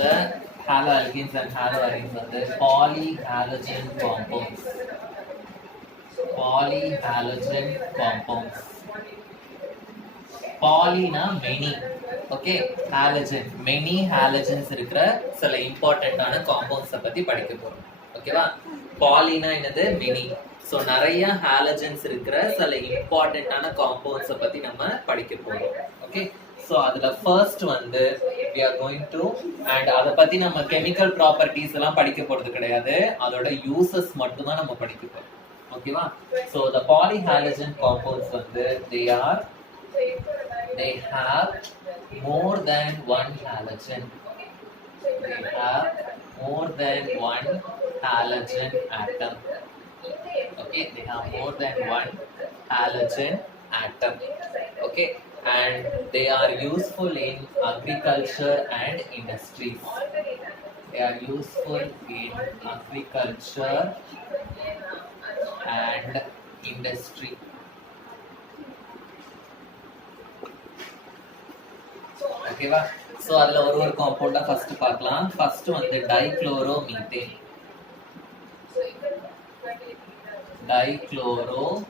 the haloalkenes and haloarenes வந்து polyhalogen compounds. Polyhalogen compounds. Polyனா many. Okay, halogen many halogens இருக்கிற சில இம்பார்ட்டன்டான காம்பவுண்ட்ஸை பத்தி படிக்க போறோம். ஓகேவா? பாலினா என்னது? மெனி. ஸோ நிறைய ஹாலஜன்ஸ் இருக்கிற சில இம்பார்ட்டன்டான காம்பவுண்ட்ஸை பத்தி நம்ம படிக்க போறோம். ஓகே, ஸோ அதுல ஃபர்ஸ்ட் வந்து we are going to and அதை பத்தி நம்ம கெமிக்கல் ப்ராப்பர்ட்டிஸ் எல்லாம் படிக்க போறது கிடையாது, அதோட யூசஸ் மட்டும் தான் நம்ம படிக்க போறோம். ஓகேவா? ஸோ the polyhalogen compounds வந்து they have more than one halogen. They have more than one halogen atom. Okay, they have more than one halogen atom. Okay, and they are useful in agriculture and industries. They are useful in agriculture and industry. ஓகேவா? So அதுல ஒரு காம்பவுண்டா first பார்க்கலாம். First வந்து டைக்ளோரோமீத்தேன். டைக்ளோரோமீத்தேன்.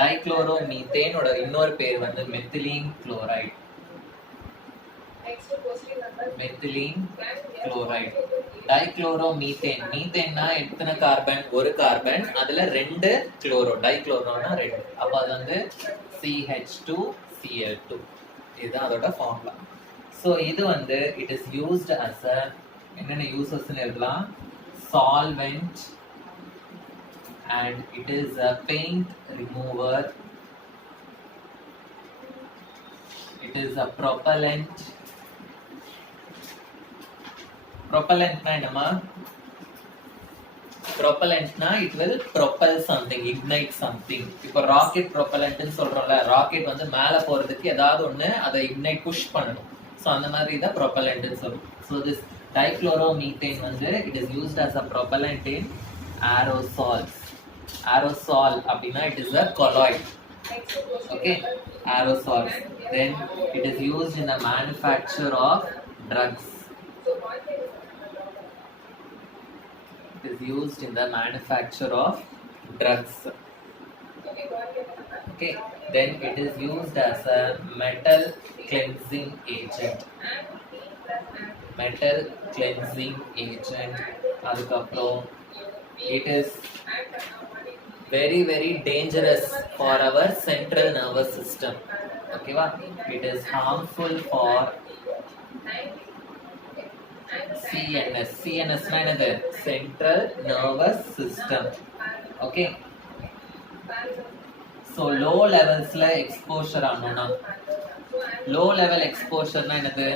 டைக்ளோரோமீத்தேனோட இன்னொரு பேர் வந்து methylene chloride. Methylene chloride. Dichloromethane. மீத்தேன்னா எத்தனை கார்பன்? ஒரு கார்பன், அதுல ரெண்டு குளோரோ. டைக்ளோரோனா ரெண்டு, அப்ப அது வந்து CH2Cl2. இதுதான் அதோட ஃபார்முலா. ஸோ இது வந்து it is used as a என்னென்ன யூசஸ்ன்னு எழுதலாம்? Solvent, and it is a paint remover, it is a propellant. ப்ரொபலண்ட்னா என்னமா? ப்ரொபலண்ட்னா it will propel something, ignite something. இப்போ ராக்கெட் ப்ரொபலண்ட்னு சொல்றோம்ல, ராக்கெட் வந்து மேல போறதுக்கு ஏதாவது ஒண்ணு அதை இக்னைட் புஷ் பண்ணணும். ஸோ அந்த மாதிரி தான் ப்ரொபலண்ட்னு சொல்றோம். ஸோ திஸ் டைக்ளோரோமீத்தேன் வந்து it is used as a propellant in aerosols. Aerosol அப்படின்னா it is a colloid. Okay, aerosols. Then it is used in the manufacture of drugs. It is used in the manufacture of drugs. Okay, then it is used as a metal cleansing agent. Metal cleansing agent. அதுக்கப்புறம் it is very dangerous for our central nervous system. Okay va? It is harmful for CNS. CNS na enadhu? Central nervous system. Okay, so low levels la exposure ஆனோம்னா, low level exposure na enadhu?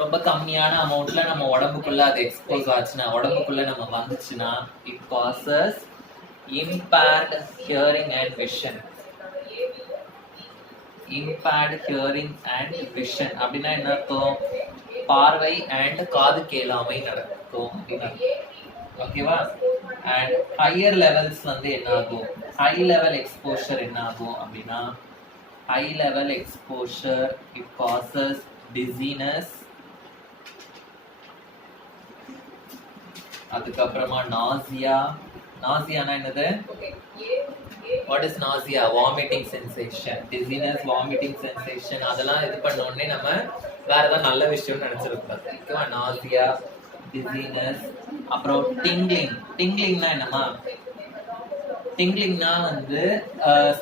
ரொம்ப கம்மியான அமௌண்ட்ல நம்ம உடம்புக்குள்ள அது expose ஆச்சுன்னா, உடம்புக்குள்ள நம்ம வந்துச்சுன்னா, it causes impaired hearing and vision. impaired hearing and vision அப்படின்னா என்ன அர்த்தம்? பார்வை அண்ட் காது கேளாமை நடக்கும் அப்படின்னா. ஓகேவா? அண்ட் ஹையர் லெவல்ஸ் வந்து என்ன ஆகும்? ஹை லெவல் எக்ஸ்போஷர் என்ன ஆகும் அப்படின்னா, high level exposure it causes dizziness. அதுக்கப்புறமா நாசியா. நாசியானா என்னது? What is nausea? Vomiting sensation. Dizziness, vomiting sensation. அதெல்லாம் இது பண்ண உடனே நம்ம வேற ஏதாவது நல்ல விஷயம் நினைச்சிருக்கோம். ஓகேவா? Nausea, dizziness. அப்புறம் tingling. tingling-னா என்னமா? tingling-னா வந்து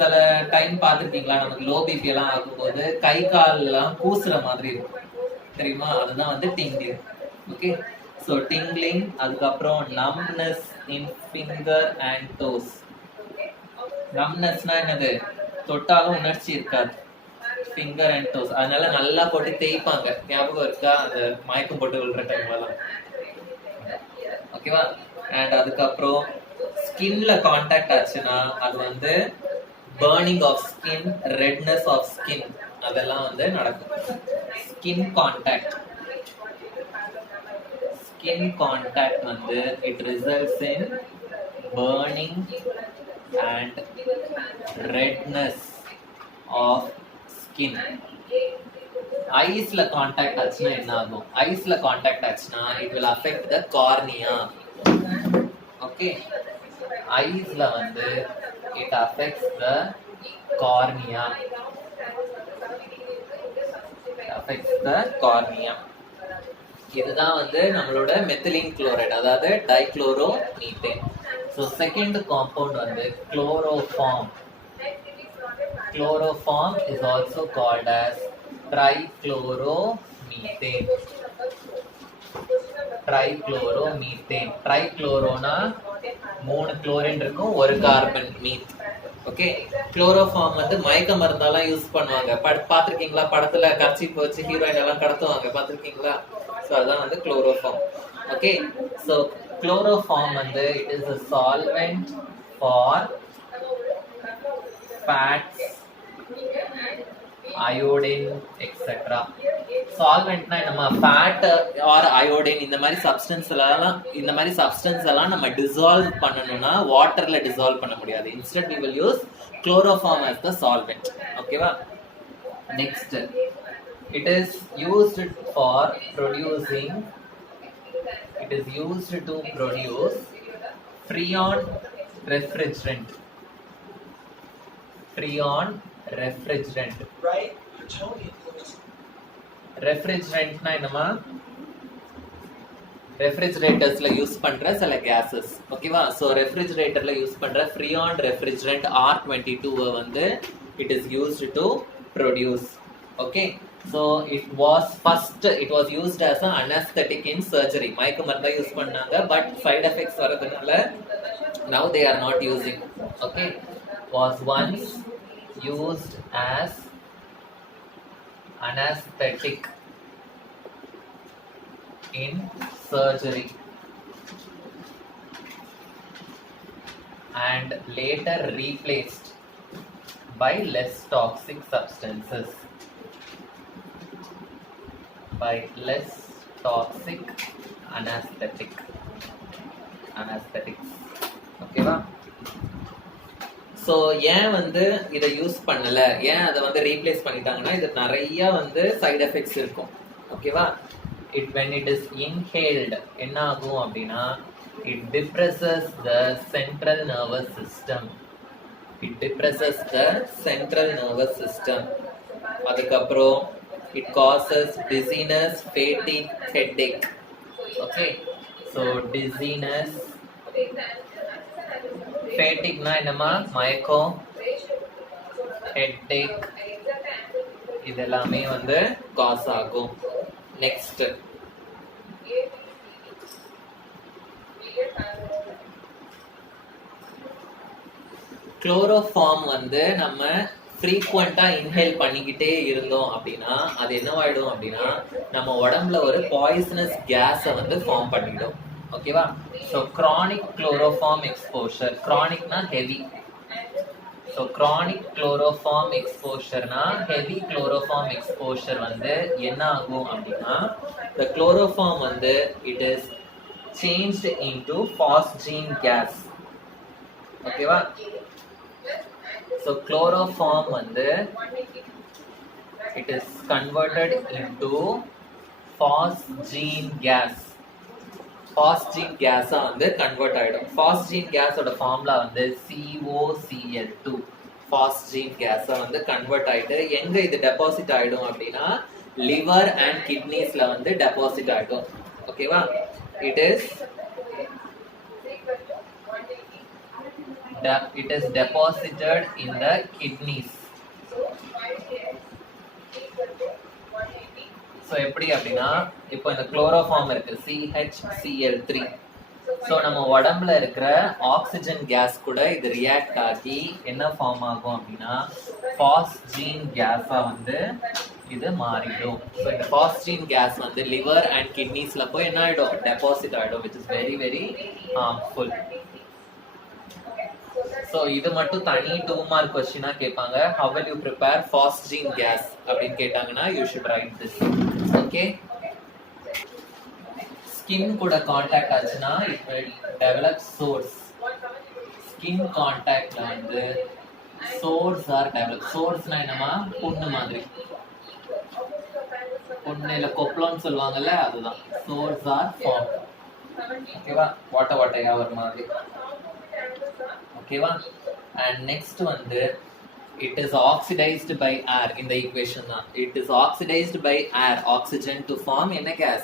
சில டைம் பார்த்துருக்கீங்களா, நமக்கு லோ பிபி எல்லாம் ஆகும்போது கை கால் எல்லாம் கூசுற மாதிரி இருக்கும் தெரியுமா? அதுதான் வந்து tingling. Okay, so tingling. அதுக்கப்புறம் numbness in finger and toes. numbnessனா என்னது? தொட்டாலும் உணர்ச்சி இருக்காது. finger and toes. அதனால நல்லா போட்டு தேய்ப்பாங்க. ஞாபகம் இருக்கா? அந்த மயக்கம் போட்டு விழுற டைம்லாம். ஓகேவா? அண்ட் அதுக்கப்புறம் ஸ்கின்ல கான்டாக்ட் ஆச்சுன்னா அது வந்து burning of skin, redness of skin, அதெல்லாம் வந்து நடக்கும். skin contact. skin contact வந்து it results in burning and redness of skin. ஐஸ்ல contact ஆச்சுன்னா என்ன ஆகும்? ஐஸ்ல காண்டாக்ட் ஆச்சுன்னா it will affect the cornea. Okay, ஐஸ்ல வந்து it affects the cornea, affects the cornea. இதுதான் வந்து நம்மளோட மெத்திலீன் குளோரைடு, அதாவது dichloro methane. So second compound வந்து chloroform. Chloroform is also called as trichloromethane. Trichloromethane. Trichlorona 3 chlorine இருக்கும், ஒரு carbon மீத். Okay, chloroform வந்து மயக்க மருந்தாலாம் யூஸ் பண்ணுவாங்க. பாத்திருக்கீங்களா? படத்துல கர்ச்சீப் வச்சு ஹீரோயின் எல்லாம் கடத்துவாங்க, பாத்திருக்கீங்களா? ஸோ அதுதான் வந்து குளோரோஃபார்ம். ஓகே, ஸோ குளோரோஃபார்ம் வந்து it is a solvent for fats, iodine, etc. சால்வெண்ட்னா நம்ம ஃபேட் ஆர் அயோடின் இந்த மாதிரி சப்ஸ்டன்ஸ் எல்லாம் நம்ம டிசால்வ் பண்ணனும்னா வாட்டர்ல டிசால்வ் பண்ண முடியாது. Instead we will use chloroform as the solvent. ஓகேவா? Next, it is used to produce freon refrigerant. Right, ரெஃப்ரிஜரண்ட்னா என்னமா? ரெஃப்ரிஜரேட்டர்ஸ்ல யூஸ் பண்ற சில கேसेस. ஓகேவா? சோ ரெஃப்ரிஜரேட்டர்ல யூஸ் பண்ற ஃப்ரீயான் ரெஃப்ரிஜரண்ட் R22 வந்து it is used to produce. Okay, so it was used as an anesthetic in surgery. மயக்க மருந்தா use பண்ணாங்க, but side effects வரதுனால now they are not using. Okay, was once used as anesthetic in surgery and later replaced by less toxic substances, by less toxic anesthetics. ஓகேவா? So ஏன் வந்து இதை use பண்ணல, ஏன் அதை வந்து ரீப்ளேஸ் பண்ணிட்டாங்கன்னா இது நிறைய வந்து சைடு எஃபெக்ட்ஸ் இருக்கும். ஓகேவா? when it is inhaled என்ன ஆகும் அப்படின்னா it depresses the central nervous system. அதுக்கப்புறம் it causes dizziness, fatigue, headache. Okay, so dizziness, ஃபேட்டிக்னா என்னமா? மயக்கம், ஹெட்டேக், இதெல்லாமே வந்து காஸ் ஆகும். நெக்ஸ்ட், குளோரோஃபார்ம் வந்து நம்ம ஃப்ரீக்வெண்டா இன்ஹேல் பண்ணிக்கிட்டே இருந்தோம் அப்படின்னா அது என்னவாயிடும் அப்படின்னா நம்ம உடம்புல ஒரு பாய்சனஸ் கேஸை வந்து ஃபார்ம் பண்ணிடும். ஓகேவா? ஸோ கிரானிக் குளோரோஃபார்ம் எக்ஸ்போஷர், கிரானிக்னா ஹெவி, ஸோ கிரானிக் குளோரோஃபார்ம் எக்ஸ்போஷர்னா ஹெவி குளோரோஃபார்ம் எக்ஸ்போஷர் வந்து என்ன ஆகும் அப்படின்னா the chloroform வந்து it is changed into phosgene gas. ஓகேவா? ஸோ chloroform வந்து it is converted into phosgene gas. phosgene கேஸா வந்து கன்வெர்ட் ஆயிடும். phosgene கேஸோட ஃபார்முலா வந்து COCl2. phosgene கேஸா வந்து கன்வெர்ட் ஆயிட்டு எங்க இது டெபாசிட் ஆயிடும் அப்படின்னா லிவர் அண்ட் கிட்னிஸ்ல வந்து டெபாசிட் ஆயிடும். ஓகேவா? it is deposited in the kidneys. So எப்படி அப்படின்னா இப்போ இந்த குளோரோஃபார்ம் இருக்கு CHCl3. ஸோ நம்ம உடம்புல இருக்கிற ஆக்சிஜன் கேஸ் கூட இது ரியாக்ட் ஆகி என்ன ஃபார்ம் ஆகும் அப்படின்னா பாஸ்ஜீன் கேஸா வந்து இது மாறிடும். ஸோ இந்த பாஸ்ஜீன் கேஸ் வந்து லிவர் அண்ட் கிட்னிஸ்ல போய் என்ன ஆயிடும்? டெபாசிட் ஆயிடும், which is very very harmful. So இது மட்டும் தனி 2 மார்க் கொஸ்டினா கேட்பாங்க. how will you prepare phosgene gas அப்படின்னு கேட்டாங்கன்னா you should write this. Okay, skin கூட கான்டாக்ட் ஆச்சுன்னா it will develop sores. Skin கான்டாக்ட்ல வந்து sores are developed. soresனா என்னமா? புண்ணு மாதிரி. பொண்ணுல கொப்பளம்னு சொல்லுவாங்கல்ல, அதுதான். Sores are formed. ஓகேவா? வாட்டையா ஒரு மாதிரி. ஓகேவா? அண்ட் நெக்ஸ்ட் வந்து it is oxidized by air. இந்த ஈக்குவேஷன் தான். It is oxidized by air, oxygen to form என்ன gas?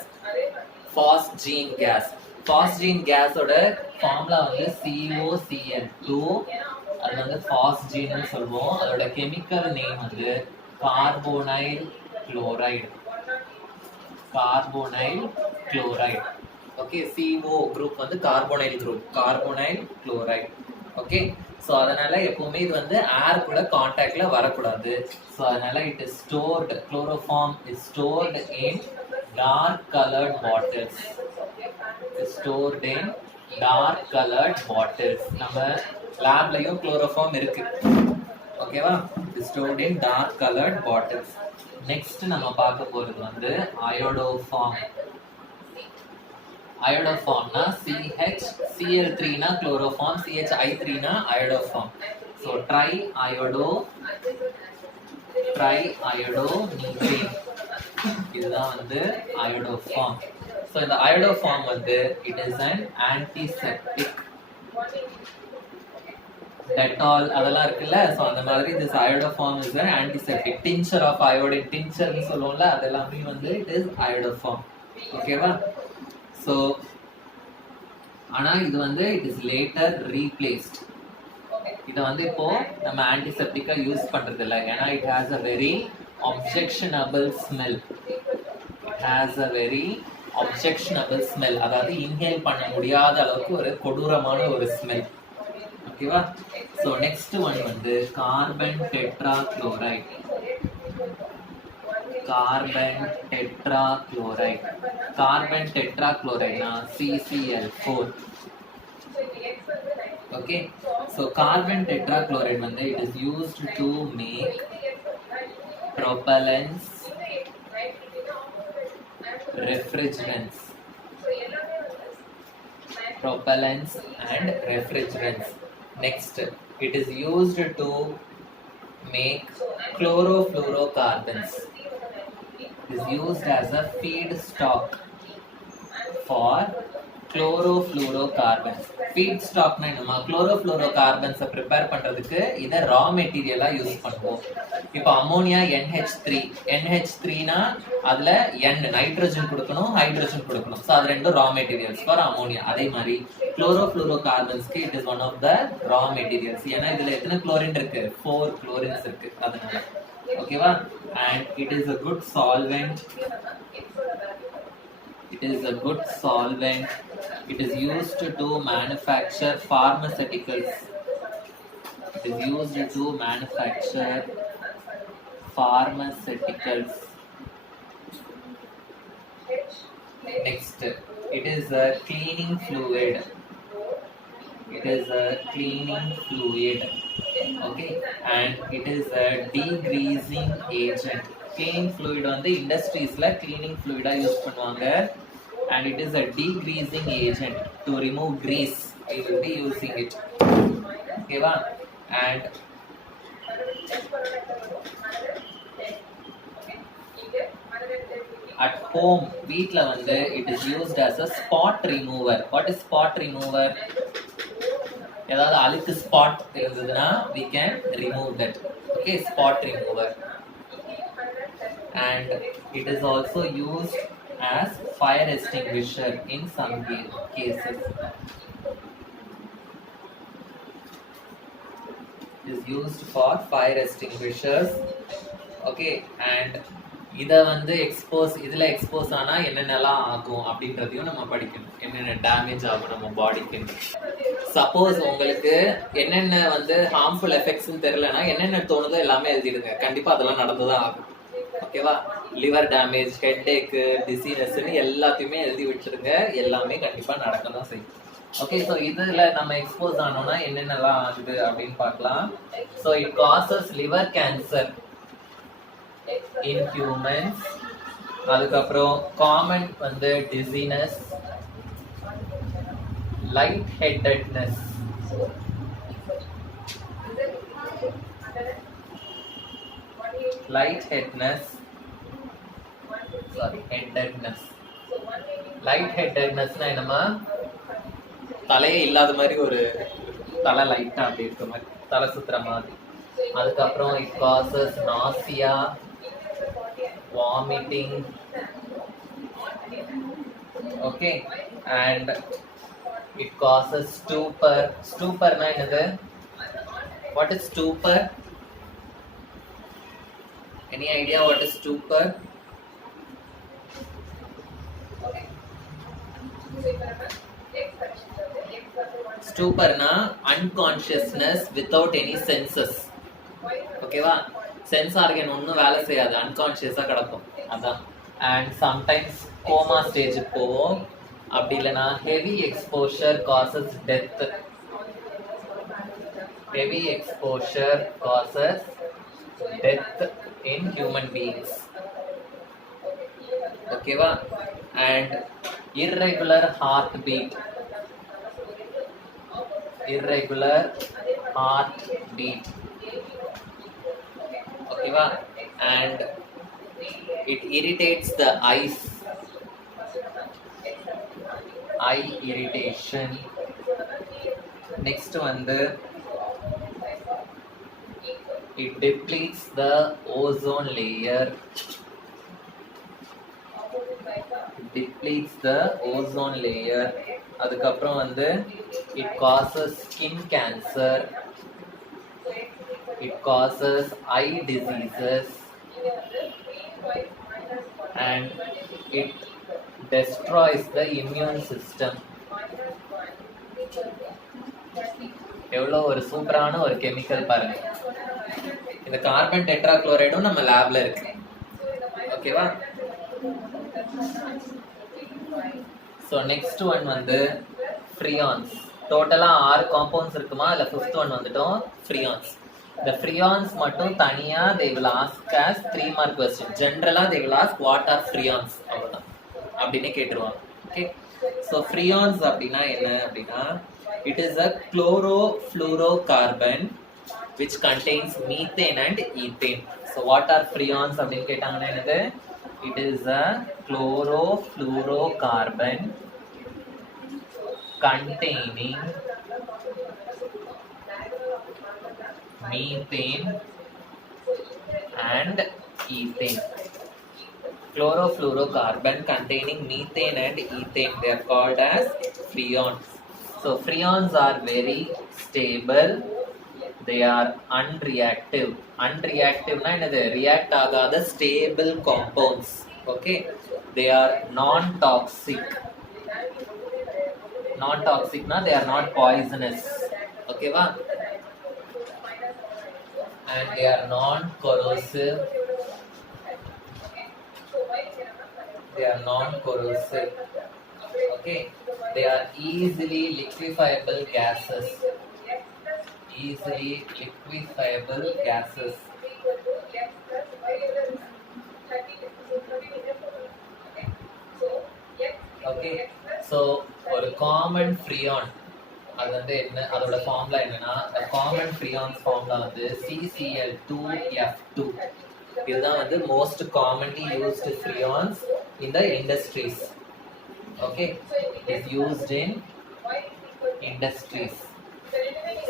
Phosgene gas. Phosgene gas ஓட ஃபார்முலா வந்து COCl2. அது வந்து phosgene னு சொல்வோம். அதோட கெமிக்கல் நேம் வந்து carbonyl chloride. Carbonyl chloride. Okay, CO group வந்து carbonyl group, carbonyl chloride. Okay, so அதனால எப்பவுமே இது வந்து ஏர் கூட கான்டாக்ட்ல வரக்கூடாது. ஸோ அதனால it is stored, chloroform is stored in dark coloured bottles. Stored in dark coloured bottles. நம்ம லேப்லயும் குளோரோஃபார்ம் இருக்கு. ஓகேவா? Stored in dark coloured bottles. Next நம்ம பார்க்க போறது வந்து அயோடோஃபார்ம். அயோடோஃபார்ம்னா CHCl3 னா குளோரோஃபார்ம், CHI3 னா அயோடோஃபார்ம். ஸோ ட்ரை அயோடோமீத்தேன், இதுதான் வந்து அயோடோஃபார்ம். ஸோ இந்த அயோடோஃபார்ம் வந்து it is an antiseptic. Dettol அதெல்லாம் இருக்குல்ல, ஸோ அந்த மாதிரி this iodoform is an antiseptic. Tincture of iodine, டின்ச்சர்னு சொல்லுவோம்ல, அதெல்லாமே வந்து இட் இஸ் அயோடோஃபார்ம். ஓகேவா? ஸோ ஆனால் இது வந்து இட் இஸ் லேட்டர் ரீப்ளேஸ்ட். இதை வந்து இப்போ நம்ம ஆன்டிசெப்டிக்கா யூஸ் பண்றது இல்லை, ஏன்னா it has a very objectionable smell. It has a very objectionable smell, அதாவது இன்ஹேல் பண்ண முடியாத அளவுக்கு ஒரு கொடூரமான ஒரு ஸ்மெல். ஓகேவா? ஸோ நெக்ஸ்ட் ஒன் வந்து carbon tetrachloride. Carbon tetrachloride. Carbon டெட்ராக்ளோரைட்னா CCl4. Okay, so carbon tetrachloride வந்து it is used to make propellants, refrigerants. Propellants and refrigerants. Next, it is used to make chlorofluorocarbons. It is used as a feedstock for chlorofluorocarbons. Feedstock na நம்ம chlorofluorocarbons prepare பண்றதுக்கு இத raw material use பண்ணுவோம். இப்போ ammonia NH3 னா அதுல N nitrogen கொடுக்கணும், hydrogen கொடுக்கணும். So அது ரெண்டும் raw materials for ammonia. அதே மாதிரி chlorofluorocarbons க்கு it is one of the raw materials. ஏன்னா இதுல எத்தனை குளோரின் இருக்கு? 4 குளோரின்ஸ் இருக்கு. அதனால ஓகேவா? and it is a good solvent. It is a good solvent. It is used to manufacture pharmaceuticals. It is used to manufacture pharmaceuticals. Next, it is a cleaning fluid. It is a cleaning fluid. Okay, and it is a degreasing agent. Cleaning fluid on the industries la cleaning fluid use பண்ணுவாங்க, and it is a degreasing agent to remove grease. We will be using it. Okay va? And at home வீட்ல வந்து it is used as a spot remover. What is spot remover? ஏதாவது அழுக்கு spot இருந்ததுன்னா we can remove that. Okay, spot remover. And it is also used as fire extinguisher in some cases. It is used for fire extinguishers. Okay, and இத வந்து இதுல expose ஆனா என்னென்னலாம் ஆகும் அப்படின்றதையும் நம்ம படிக்கணும். என்னென்ன டேமேஜ் ஆகும் நம்ம பாடிக்கு. சப்போஸ் உங்களுக்கு என்னென்ன வந்து ஹார்ம்ஃபுல் எஃபெக்ட்ஸ்னு தெரியலனா என்னென்ன தோணுதோ எல்லாமே எழுதிடுங்க. கண்டிப்பா அதெல்லாம் நடந்துதான் ஆகும். ஓகேவா? லிவர் டேமேஜ், ஹெட் ஏக், டிசீனஸ்ன்னு எல்லாத்தையுமே எழுதி வச்சிருங்க. எல்லாமே கண்டிப்பா நடக்க தான் செய்யும். ஓகே, ஸோ இதுல நம்ம எக்ஸ்போஸ் ஆனோம்னா என்னென்னலாம் ஆகுது அப்படின்னு பார்க்கலாம். So it causes liver cancer in humans. அதுக்கப்புறம் காமன் வந்து dizziness, lightheadedness, சாரி ஹெட்டட்னஸ். லைட் ஹெட்டட்னஸ்னா என்னமா, தலையே இல்லாத மாதிரி ஒரு தலை லைட்டா அப்படி இருக்க மாதிரி, தலை சுத்துற மாதிரி. அதுக்கப்புறம் it causes nausea, vomiting. Okay, and it causes stupor. ஸ்டூப்பர்னா என்னது? What is stupor? Any idea what is stupor? ஸ்டூப்பர்னா அன்கான்ஷியஸ்னஸ் வித்தவுட் எனி சென்சஸ். ஓகேவா? சென்ஸ் ஆர்கன் ஒன்றும் வேலை செய்யாது, அன்கான்ஷியஸாக கிடக்கும், அதான். அண்ட் சம்டைம்ஸ் கோமா ஸ்டேஜுக்கு போவோம். அப்படி இல்லைன்னா heavy exposure causes death. Heavy exposure causes death in human beings. ஓகேவா? And irregular heartbeat. Irregular heartbeat. ஓகேவா? and it irritates the eyes. Eye irritation. next வந்து it depletes the ozone layer. Depletes the ozone layer. அதுக்கப்புறம் வந்து it causes skin cancer. It causes eye diseases. And it destroys the immune system. எவ்வளோ ஒரு சூப்பரான ஒரு chemical பாருங்க. இந்த carbon டெட்ராக்ளோரைடும் நம்ம லேப்ல இருக்கு. ஓகேவா? ஸோ நெக்ஸ்ட் ஒன் வந்து ஃப்ரியான்ஸ். டோட்டலாக 6 காம்பவுண்ட்ஸ் இருக்குமா, இல்லை 5th ஒன் வந்துட்டோம் ஃப்ரியான்ஸ். இந்த ஃப்ரியான்ஸ் மட்டும் தனியாக they will ask as 3 mark question. ஜென்ரலாக they will ask what are ஃப்ரியான்ஸ், அவ்வளோதான் அப்படின்னு கேட்டுருவாங்க. ஓகே, ஸோ ஃப்ரியான்ஸ் அப்படின்னா என்ன அப்படின்னா, it is a chlorofluorocarbon which contains methane and ethane. So what are frions அப்படின்னு கேட்டாங்கன்னா என்னது? It is a chlorofluorocarbon containing methane and ethane. Chlorofluorocarbon containing methane and ethane, they are called as frions. So frions are very stable. They are unreactive. Unreactive na enadhu? React agada stable compounds. Okay, they are non-toxic. Non-toxic na, they are not poisonous. Okay va? And they are non-corrosive. They are non-corrosive. Okay, they are easily liquefiable gases. Easily liquefiable gases. Okay, so ஒரு common freon அது வந்து என்ன, அதோட formula என்னன்னா, the common freons formula வந்து CCl2F2. இதுதான் வந்து most commonly used freons in the industries. Okay, it is used in industries.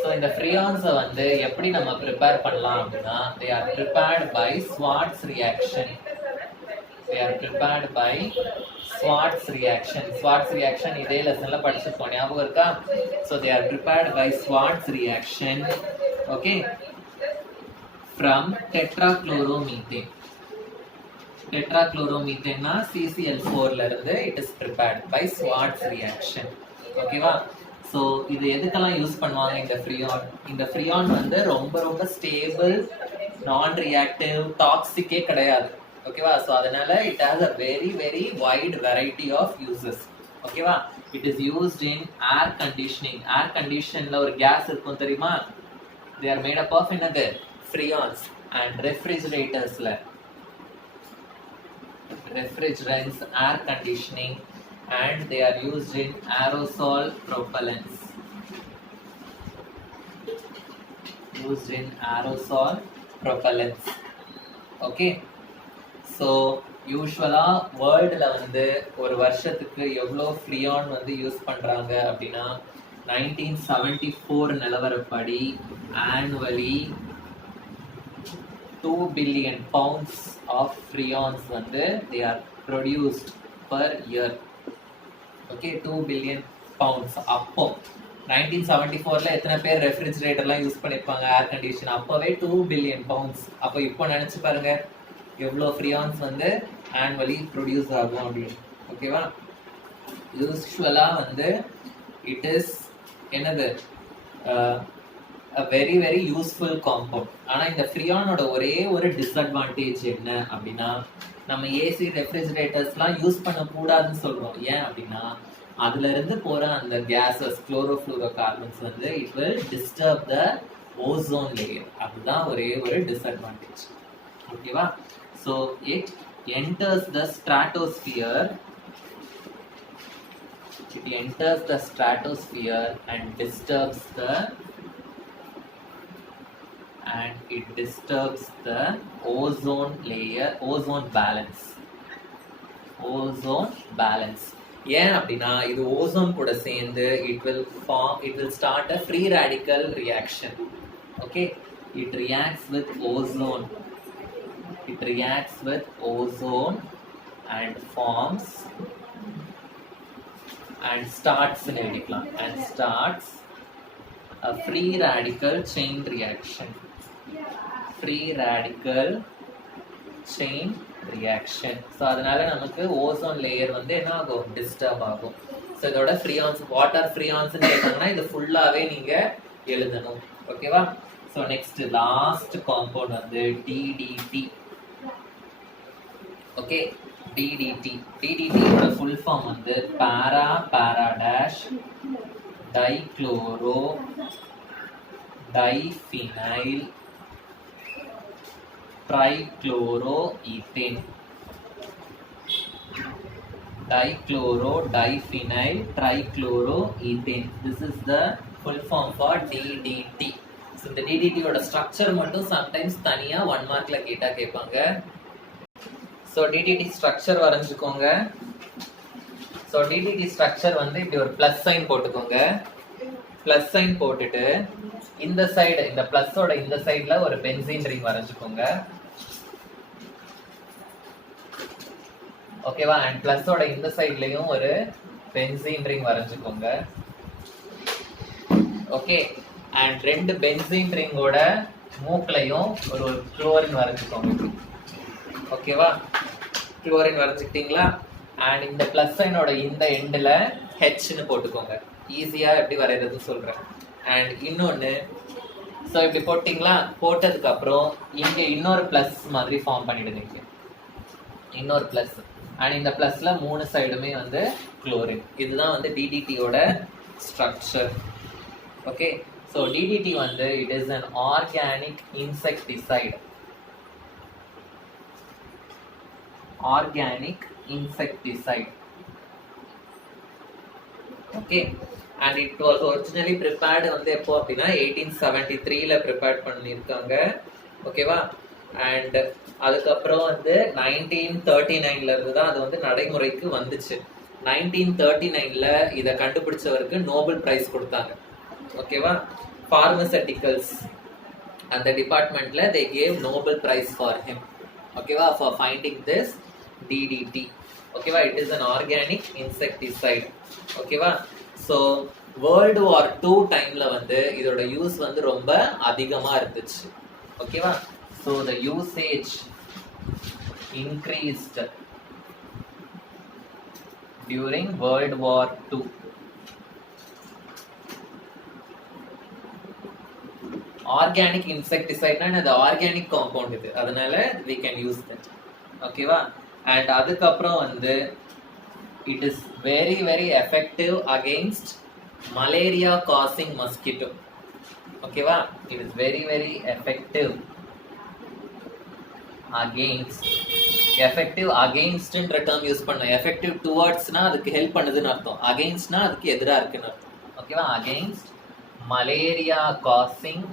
So இந்த ஃப்ரியான்ஸை வந்து எப்படி நம்ம ப்ரிப்பேர் பண்ணலாம் அப்படின்னா, they are prepared by Schwarz reaction. They are prepared by Schwarz reaction. Schwarz reaction இதே லெசன்ல படிச்சிருப்போம், ஞாபகம் இருக்கா? So they are prepared by Schwarz reaction. Okay, from tetrachloromethane. Tetrachloromethane na CCl4 ல இருந்து it is prepared by Schwarz reaction. ஓகேவா? So இது எதுக்கெல்லாம் use பண்ணுவாங்க இந்த ஃப்ரியான்? இந்த ஃப்ரியான் வந்து ரொம்ப ரொம்ப ஸ்டேபிள், நான் ரியாக்டிவ், டாக்ஸிக்கே கிடையாது. ஓகேவா? ஸோ அதனால it has a very very wide variety of uses. ஓகேவா? It is used in air conditioning. Air கண்டிஷனில் ஒரு கேஸ் இருக்கும் தெரியுமா? They are made up of என்னது? ஃப்ரியான்ஸ். அண்ட் ரெஃப்ரிஜரேட்டர்ஸில், refrigerants, air conditioning, and they are used in aerosol propellants. Used in aerosol propellants. Okay, so யூஸ்வலா வேர்ல்டுல வந்து ஒரு வருஷத்துக்கு எவ்வளோ ஃப்ரீயான் வந்து யூஸ் பண்றாங்க அப்படின்னா 1974 நிலவரப்படி annually 2 billion pounds of freons வந்து they are produced per year. Okay, 2 billion pounds. அப்போ 1974ல எத்தனை பேர் ரெஃப்ரிஜரேட்டர்லாம் யூஸ் பண்ணிருப்பாங்க, ஏர் கண்டிஷன், அப்பவே 2 பில்லியன் பவுண்ட்ஸ். அப்போ இப்போ நினைச்சு பாருங்க எவ்வளோ ஃப்ரீயான்ஸ் வந்து ஆனுவலி ப்ரொடியூஸ் ஆகும் அப்படின்னு. ஓகேவா? யூஸ்வலா வந்து இட் இஸ் என்னது வெரி வெரி யூஸ்ஃபுல் காம்பவுண்ட். ஆனா இந்த ஃப்ரீயானோட ஒரே ஒரு டிஸ்அட்வான்டேஜ் என்ன அப்படின்னா, நம்ம ஏசி ரெஃப்ரிஜரேட்டர்ஸ்லாம் யூஸ் பண்ண கூடாதுன்னு சொல்றோம். ஏன் அப்படின்னா அதுல இருந்து போற அந்த கேஸஸ் குளோரோஃப்ளூரோ கார்பன்ஸ் வந்து it will disturb the ozone layer. அதுதான் ஒரே ஒரு டிஸ்அட்வான்டேஜ். ஓகேவா? So it enters the stratosphere. It enters the stratosphere and disturbs the ozone layer, ozone balance. ஏன் அப்படின்னா இது ஓசோன் கூட சேர்ந்து it will start a free radical reaction. Okay, it reacts with ozone and forms and starts a free radical chain reaction. So அதனால நமக்கு ozone layer வந்து என்ன ஆகும், டிஸ்டர்ப் ஆகும். ஸோ இதோட ஃப்ரீயான்ஸ், வாட்டர் ஃப்ரீயான்ஸ் கேட்டாங்கன்னா இது ஃபுல்லாவே நீங்க எழுதணும். ஓகேவா? ஸோ நெக்ஸ்ட் லாஸ்ட் காம்பவுண்ட் வந்து டிடிடி. ஓகே, டிடிடியோட ஃபுல் ஃபார்ம் வந்து para dash dichloro diphenyl trichloroethane. Diphenyl trichloroethane. This is the full form for DDT. So இந்த DDT ஓட ஸ்ட்ரக்சர் மட்டும் sometimes தனியா 1 மார்க்ல கேட்பாங்க. So DDT ஸ்ட்ரக்சர் வரைஞ்சுக்கோங்க. So DDT ஸ்ட்ரக்சர் வந்து இப்படி ஒரு பிளஸ் சைன் போட்டுக்கோங்க. பிளஸ் சைன் போட்டுட்டு இந்த சைடு, இந்த பிளஸோட இந்த சைடுல ஒரு பென்சீன் ரிங் வரைஞ்சுக்கோங்க. ஓகேவா? அண்ட் பிளஸோட இந்த சைட்லயும் ஒரு பென்சீன் ரிங் வரைஞ்சுக்கோங்க. ஓகே, அண்ட் ரெண்டு பென்சீன் ரிங்கோட மூக்குலையும் ஒரு குளோரின் வரைஞ்சுக்கோங்க. ஓகேவா? குளோரின் வரைஞ்சுக்கிட்டீங்களா? அண்ட் இந்த பிளஸ் சைனோட இந்த எண்டில் ஹெச்னு போட்டுக்கோங்க. ஈஸியா எப்படி வரைகிறது சொல்றேன். அண்ட் இன்னொன்னு, ஸோ இப்படி போட்டிங்களா? போட்டதுக்கு அப்புறம் இங்க இன்னொரு பிளஸ் மாதிரி ஃபார்ம் பண்ணிடுங்க. இன்னொரு பிளஸ், அண்ட் இந்த பிளஸ்ல 3 சைடுமே வந்து குளோரின். இதுதான் வந்து டிடிடியோட ஸ்ட்ரக்சர். ஓகே, ஸோ டிடிடி வந்து it is an organic insecticide. Okay, and it was originally prepared வந்து எப்போ அப்படின்னா 1873ல ப்ரிப்பேர் பண்ணியிருக்காங்க. ஓகேவா? அண்ட் அதுக்கப்புறம் வந்து 1939ல இருந்து தான் அது வந்து நடைமுறைக்கு வந்துச்சு. 1939ல இதை கண்டுபிடிச்சவருக்கு நோபல் பிரைஸ் கொடுத்தாங்க. ஓகேவா? பார்மசூட்டிகல்ஸ் அந்த டிபார்ட்மெண்ட்ல they gave Nobel Prize for him. ஓகேவா? for finding this DDT. ஓகேவா? it is an organic insecticide. ஓகேவா? ஸோ வேர்ல்டு வார் 2 டைம்ல வந்து இதோட யூஸ் வந்து ரொம்ப அதிகமா இருந்துச்சு. ஓகேவா? So the usage increased during World War II. Organic insecticide na the organic compound இது, அதனால we can use that. ஓகேவா? and அதுக்கப்புறம் வந்து it is very very effective against malaria causing mosquito. ஓகேவா? it is very very effective against term use பண்ண. Effective டுவர்ட்ஸ்னா அதுக்கு help பண்ணுதுன்னு அர்த்தம், அகைன்ஸ்ட்னா அதுக்கு எதிராக இருக்குன்னு அர்த்தம். ஓகேவா? Against malaria causing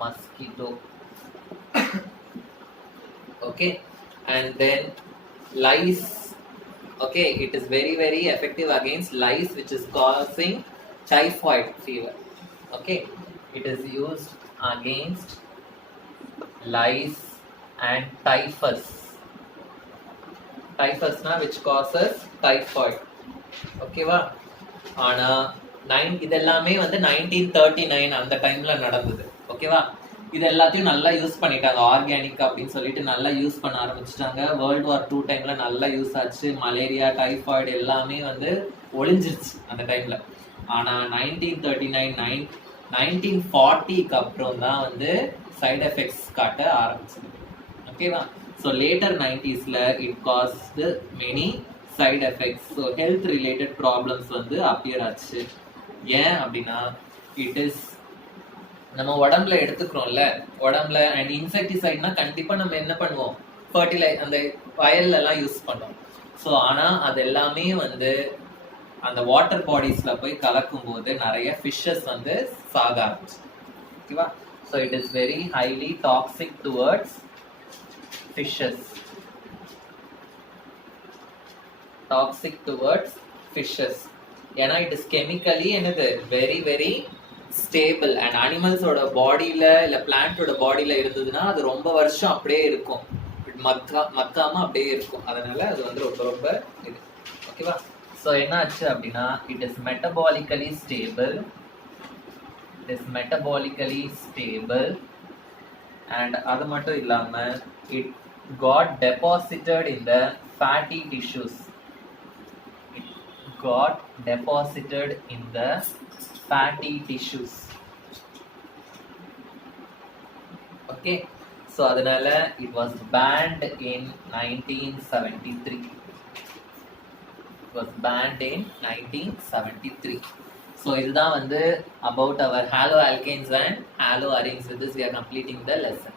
mosquito. Okay, and then lice. Okay, it is very very effective against lice which is causing typhoid fever. Okay, it is used against lice and typhus. Typhus na which causes typhoid. ஓகேவா? ஆனா இதெல்லாமே வந்து 1939 அந்த டைம்ல நடந்தது. ஓகேவா? இது எல்லாத்தையும் நல்லா யூஸ் பண்ணிட்டாங்க. ஆர்கானிக் அப்படின்னு சொல்லிட்டு நல்லா யூஸ் பண்ண ஆரம்பிச்சிட்டாங்க. வேர்ல்டு வார் 2 டைம்ல நல்லா யூஸ் ஆச்சு. மலேரியா, டைஃபாய்டு எல்லாமே வந்து ஒளிஞ்சிருச்சு அந்த டைம்ல. ஆனா 1939 1940க்கு அப்புறம் தான் வந்து சைடு எஃபெக்ட்ஸ் காட்ட ஆரம்பிச்சது. ஓகேவா? ஸோ லேட்டர் 90sல it caused many side effects. So health related problems வந்து அப்பியர் ஆச்சு. ஏன் அப்படின்னா இட் இஸ் நம்ம உடம்புல எடுத்துக்கிறோம்ல, உடம்புல அண்ட் இன்செக்டிசைட்னா கண்டிப்பா நம்ம என்ன பண்ணுவோம், அந்த வயல்ல எல்லாம் யூஸ் பண்ணோம். ஸோ ஆனா அது எல்லாமே வந்து அந்த வாட்டர் பாடிஸ்ல போய் கலக்கும் போது நிறைய ஃபிஷஸ் வந்து சாக ஆரம்பிச்சு. ஓகேவா? So it is very highly toxic towards fishes. Toxic towards fishes. ஏன்னா இட் இஸ் கெமிக்கலி என்னது வெரி வெரி ஸ்டேபிள். அண்ட் அனிமல்ஸோட பாடியில இல்ல பிளான்ட்டோட பாடியில இருந்ததுன்னா அது ரொம்ப வருஷம் அப்படியே இருக்கும், மக்காம அப்படியே இருக்கும். அதனால அது வந்து ரொம்ப ரொம்ப இது. ஓகேவா? ஸோ என்ன ஆச்சு அப்படின்னா it is metabolically stable. It is metabolically stable. And அது மட்டும் இல்லாம it got deposited in the fatty tissues. It got deposited in the fatty tissues. Okay, so adanal it was banned in 1973. It was banned in 1973. So idha vandu about our haloalkanes and haloarenes. With this we are completing the lesson.